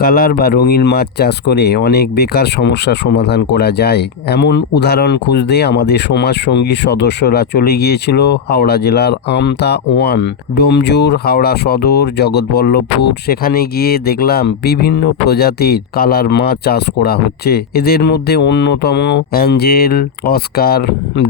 Colour বা রঙিন মাছ চাষ করে অনেক বেকার সমস্যার সমাধান করা যায়, এমন উদাহরণ খুঁজতে আমাদের সমাজসঙ্গী সদস্যরা চলে গিয়েছিল হাওড়া জেলার আমতা ওয়ান, ডোমজুর, হাওড়া সদর, জগৎবল্লভপুর। সেখানে গিয়ে দেখলাম বিভিন্ন প্রজাতির কালার মাছ চাষ করা হচ্ছে। এদের মধ্যে অন্যতম অ্যাঞ্জেল, অস্কার,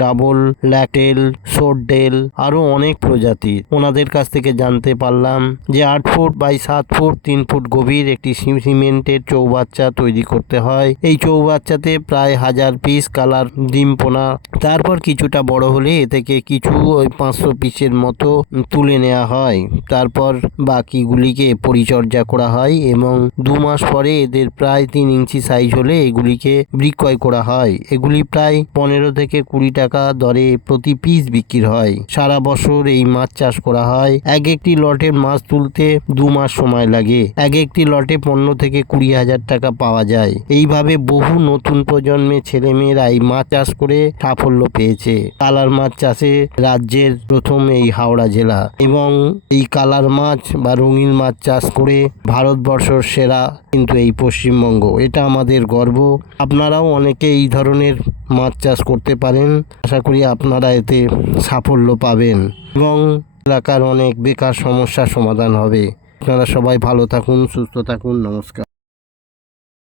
ডাবল ল্যাটেল, সোরডেল, আরও অনেক প্রজাতির। ওনাদের কাছ থেকে জানতে পারলাম যে 8 ফুট বাই 7 ফুট 3 ফুট গভীর একটি সিমেন্টের চৌবাচ্চা তৈরি করতে হয়। এই চৌবাচ্চাতে প্রায় 1000 পিস কালার ডিম পোনা, তারপর কিছুটা বড় হলে এ থেকে কিছু 500 পিসের মতো তুলে নেওয়া হয়। তারপর বাকিগুলিকে পরিচর্যা করা হয় এবং 2 মাস পরে এদের প্রায় 3 ইঞ্চি সাইজ হলে এগুলিকে বিক্রয় করা হয়। এগুলি প্রায় 15 থেকে 20 টাকা দরে প্রতি পিস বিক্রি হয়। সারা বছর এই মাছ চাষ করা হয়। একটি লটের মাছ তুলতে 2 মাস সময় লাগে। একটি লটে 15 থেকে 20 হাজার টাকা পাওয়া যায়। এইভাবে বহু নতুন প্রজন্মের ছেলেমেয়েরা এই মাছ চাষ করে সাফল্য পেয়েছে। কালার মাছ চাষে রাজ্যের প্রথম এই হাওড়া জেলা, এবং এই কালার মাছ বা রঙিন মাছ চাষ করে ভারতবর্ষের সেরা কিন্তু এই পশ্চিমবঙ্গ। এটা আমাদের গর্ব। আপনারাও অনেকে এই ধরনের মাছ চাষ করতে পারেন। আশা করি আপনারা এতে সাফল্য পাবেন এবং এলাকার অনেক বেকার সমস্যার সমাধান হবে। আপনারা সবাই ভালো থাকুন, সুস্থ থাকুন। নমস্কার।